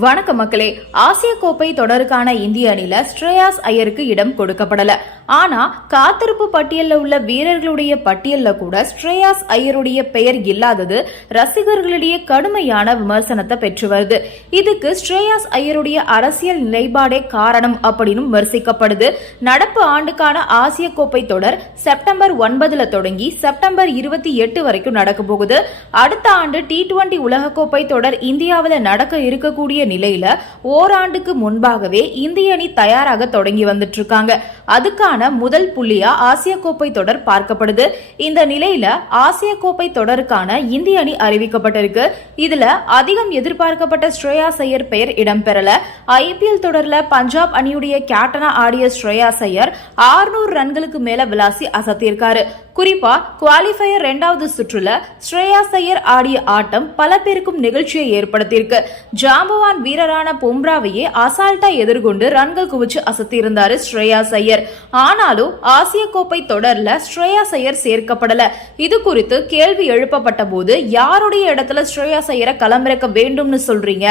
வணக்கம் மக்களே ஆசிய கோப்பை தொடருக்கான இந்திய அணில ஸ்ரேயாஸ் ஐயருக்கு இடம் கொடுக்கப்படல. ஆனா காத்திருப்பு பட்டியல்ல உள்ள வீரர்களுடைய பட்டியல்ல கூட ஸ்ரேயாஸ் ஐயருடைய பெயர் இல்லாதது ரசிகர்களிடையே கடுமையான விமர்சனத்தை பெற்று வருது. இதுக்கு ஸ்ரேயாஸ் ஐயருடைய அரசியல் நிலைப்பாடே காரணம் அப்படின்னு விமர்சிக்கப்படுது. நடப்பு ஆண்டுக்கான ஆசிய கோப்பை தொடர் செப்டம்பர் ஒன்பதுல தொடங்கி செப்டம்பர் இருபத்தி எட்டு வரைக்கும் நடக்க போகுது. அடுத்த ஆண்டு டி டுவெண்டி உலகக்கோப்பை தொடர் இந்தியாவில் நடக்க இருக்கக்கூடிய நிலையில ஓராண்டுக்கு முன்பாகவே இந்திய அணி தயாராக தொடங்கி வந்துட்டு இருக்காங்க அதுக்கான முதல் புள்ளியா ஆசிய கோப்பை தொடர் பார்க்கப்படுது. இந்த நிலையில ஆசிய கோப்பை தொடருக்கான இந்திய அணி அறிவிக்கப்பட்டிருக்கு. இதுல அதிகம் எதிர்பார்க்கப்பட்ட ஸ்ரேயா சையர் பெயர் இடம்பெறல. ஐபிஎல் தொடர்ல பஞ்சாப் அணியுடைய கேப்டனா ஆடிய ஸ்ரேயா சையர் ஆறுநூறு ரன்களுக்கு மேல விளாசி அசத்தியிருக்காரு. குறிப்பா குவாலிஃபயர் இரண்டாவது சுற்றுல ஸ்ரேயா சையர் ஆடிய ஆட்டம் பல பேருக்கும் நிகழ்ச்சியை ஏற்படுத்தியிருக்கு. ஜாம்பவான் வீரரான பும்ராவையே அசால்ட்டா எதிர்கொண்டு ரன்கள் குவிச்சு அசத்தியிருந்தாரு ஸ்ரேயாஸ் ஐயர் ஆனாலும் ஆசிய கோப்பை தொடர்ல ஸ்ரேயாஸ் ஐயர் சேர்க்கப்படல. இது குறித்து கேள்வி எழுப்பப்பட்ட போது யாருடைய இடத்துல ஸ்ரேயாஸ் ஐயரை களமிறக்க வேண்டும்னு சொல்றீங்க?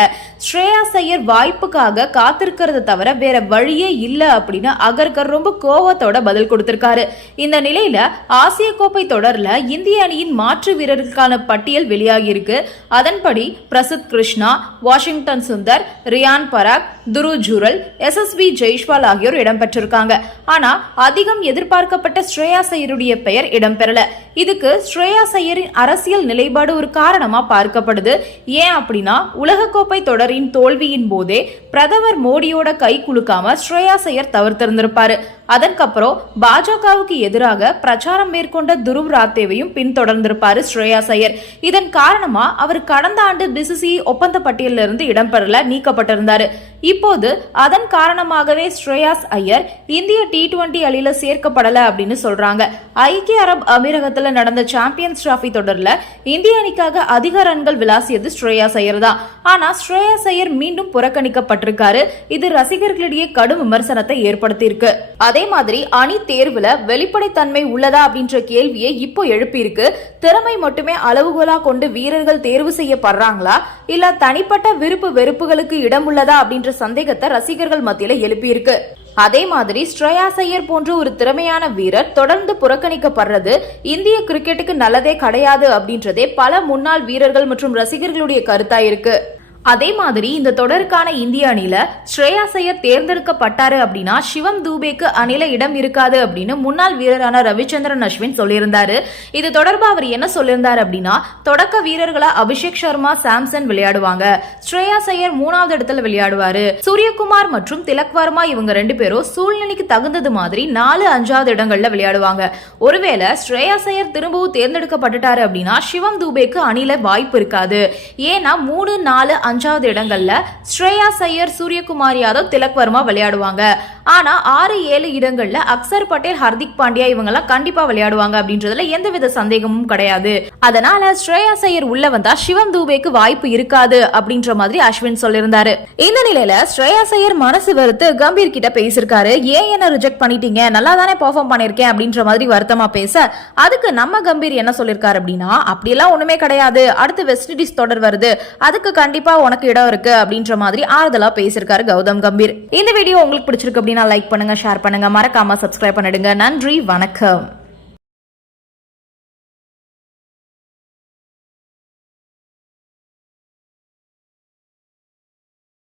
ஸ்ரேயாஸ் ஐயர் வாய்ப்புக்காக காத்திருக்கிறத தவிர வேற வழியே இல்ல அப்படின்னு அகர்கர் ரொம்ப கோவத்தோட பதில் கொடுத்திருக்காரு. இந்த நிலையில ஆசிய கோப்பை தொடர்ல இந்திய அணியின் மாற்று வீரர்களுக்கான பட்டியல் வெளியாகியிருக்கு. அதன்படி Prasidh Krishna Washington Sundar Riyan Parag Dhruv Jurel S S Jaiswal ஆகியோர் இடம்பெற்றிருக்காங்க. ஆனா அதிகம் எதிர்பார்க்கப்பட்ட ஸ்ரேயா ஐயருடைய பெயர் இடம்பெறல. இதுக்கு ஸ்ரேயா ஐயரின் அரசியல் நிலைப்பாடு ஒரு காரணமா பார்க்கப்படுது. ஏன் அப்படின்னா உலகக்கோப்பை தொடரின் தோல்வியின் போதே பிரதமர் மோடியோட கை குலுக்காம ஸ்ரேயா ஐயர் தவிர்த்திருந்திருப்பாரு. அதற்கப்புறம் பாஜகவுக்கு எதிராக பிரச்சாரம் மேற்கொண்ட துருவ் ராத்தேவையும் பின்தொடர்ந்திருப்பாரு ஸ்ரேயா சையர். இதன் காரணமா அவர் கடந்த ஆண்டு பிசிசி ஒப்பந்த பட்டியலில் இருந்து இடம்பெறல நீக்கப்பட்டிருந்தாரு. இப்போது அதன் காரணமாகவே ஸ்ரேயாஸ் ஐயர் இந்திய டி டுவெண்டி அணியில சேர்க்கப்படல அப்படின்னு சொல்றாங்க. ஐக்கிய அரபு அமீரகத்துல நடந்த சாம்பியன்ஸ் டிராபி தொடர்ல இந்திய அணிக்காக அதிக ரன்கள் விளாசியது ஸ்ரேயாஸ் ஐயர் தான் ஆனா ஸ்ரேயாஸ் ஐயர் மீண்டும் புறக்கணிக்கப்பட்டிருக்காரு. இது ரசிகர்களிடையே கடும் விமர்சனத்தை ஏற்படுத்தியிருக்கு. அதே மாதிரி அணி தேர்வுல வெளிப்படைத்தன்மை உள்ளதா அப்படின்ற கேள்வியை இப்போ எழுப்பியிருக்கு. திறமை மட்டுமே அளவுகோலா கொண்டு வீரர்கள் தேர்வு செய்யப்படுறாங்களா? இல்ல தனிப்பட்ட விருப்பு வெறுப்புகளுக்கு இடம் உள்ளதா அப்படின்ற சந்தேகத்தை ரசிகர்கள் மத்தியில எழுப்பியிருக்கு. அதே மாதிரி ஸ்ரேயா சையர் போன்ற ஒரு திறமையான வீரர் தொடர்ந்து புறக்கணிக்கப்படுறது இந்திய கிரிக்கெட்டுக்கு நல்லதே கிடையாது அப்படின்றதே பல முன்னாள் வீரர்கள் மற்றும் ரசிகர்களுடைய கருத்தா இருக்கு. அதே மாதிரி இந்த தொடருக்கான இந்திய அணியில ஸ்ரேயா ஐயர் தேர்ந்தெடுக்கப்பட்டாரு அப்படின்னா சிவம் தூபேக்கு அணில இடம் இருக்காது அப்படின்னு முன்னாள் வீரரான ரவிச்சந்திரன் அஸ்வின் சொல்லியிருந்தாரு. இது தொடர்பா அவர் என்ன சொல்லியிருந்தாரு அப்படின்னா தொடக்க வீரர்களா அபிஷேக் சர்மா சாம்சன் விளையாடுவாங்க. ஸ்ரேயா ஐயர் மூணாவது இடத்துல விளையாடுவாரு. சூரியகுமார் மற்றும் திலக் வர்மா இவங்க ரெண்டு பேரும் சூழ்நிலைக்கு தகுந்தது மாதிரி நாலு அஞ்சாவது இடங்கள்ல விளையாடுவாங்க. ஒருவேளை ஸ்ரேயா ஐயர் திரும்பவும் தேர்ந்தெடுக்கப்பட்டுட்டாரு அப்படின்னா சிவம் தூபேக்கு அணில வாய்ப்பு இருக்காது. ஏன்னா மூணு நாலு அஞ்சாவது இடங்கள்ல ஸ்ரேயாஸ் ஐயர் சூரியகுமார் யாதவ் திலக் வர்மா விளையாடுவாங்க. ஆனா ஆறு ஏழு இடங்கள்ல அக்சர் பட்டேல் ஹர்திக் பாண்டியா இவங்கெல்லாம் கண்டிப்பா விளையாடுவாங்க அப்படின்றதுல எந்தவித சந்தேகமும் கிடையாது. அதனால ஸ்ரேயாஸ் ஐயர் உள்ள வந்தா சிவம் தூபேக்கு வாய்ப்பு இருக்காது அப்படின்ற மாதிரி அஸ்வின் சொல்லியிருந்தாரு. இந்த நிலையில ஸ்ரேயா ஐயர் மனசு வெறுத்து கம்பீர் கிட்ட பேசியிருக்காரு. ஏன் என்ன ரிஜெக்ட் பண்ணிட்டீங்க? நல்லா தானே பெர்ஃபார்ம் பண்ணிருக்கேன் அப்படின்ற மாதிரி வருத்தமா பேச அதுக்கு நம்ம கம்பீர் என்ன சொல்லியிருக்காரு அப்படின்னா அப்படியெல்லாம் ஒண்ணுமே கிடையாது. அடுத்து வெஸ்ட் இண்டீஸ் தொடர் வருது. அதுக்கு கண்டிப்பா உனக்கு இடம் இருக்கு. அப்படின்ற மாதிரி ஆறுதலா பேசியிருக்காரு கௌதம் கம்பீர். இந்த வீடியோ உங்களுக்கு பிடிச்சிருக்கு அப்படின்னா லைக் பண்ணுங்க ஷேர் பண்ணுங்க. மறக்காம சப்ஸ்கிரைப் பண்ணிடுங்க. நன்றி வணக்கம்.